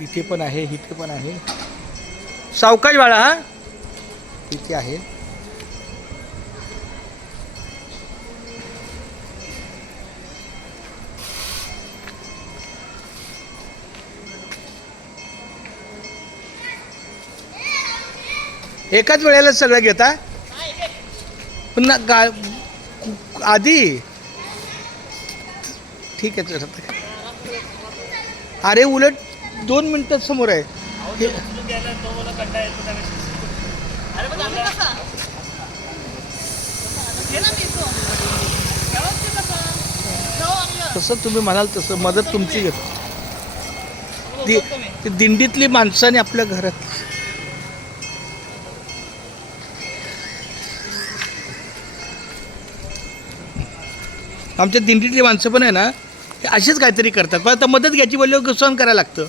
इथे पण आहे, इथे पण आहे. सावकाश बाळा. हा इथे आहे. एकाच वेळेला सगळं घेता पुन्हा आधी ठीक आहे सर. अरे उलट 2 मिनिटात समोर आहे. तसं तुम्ही म्हणाल तसं मदत तुमची घेतो. ती दिंडीतली माणसाने आपल्या घरात आमच्या दिंडीतली माणसं पण आहे ना, अशीच काहीतरी करतात. पण आता मदत घ्यायची बोलल्यावर सहन करायला लागतं.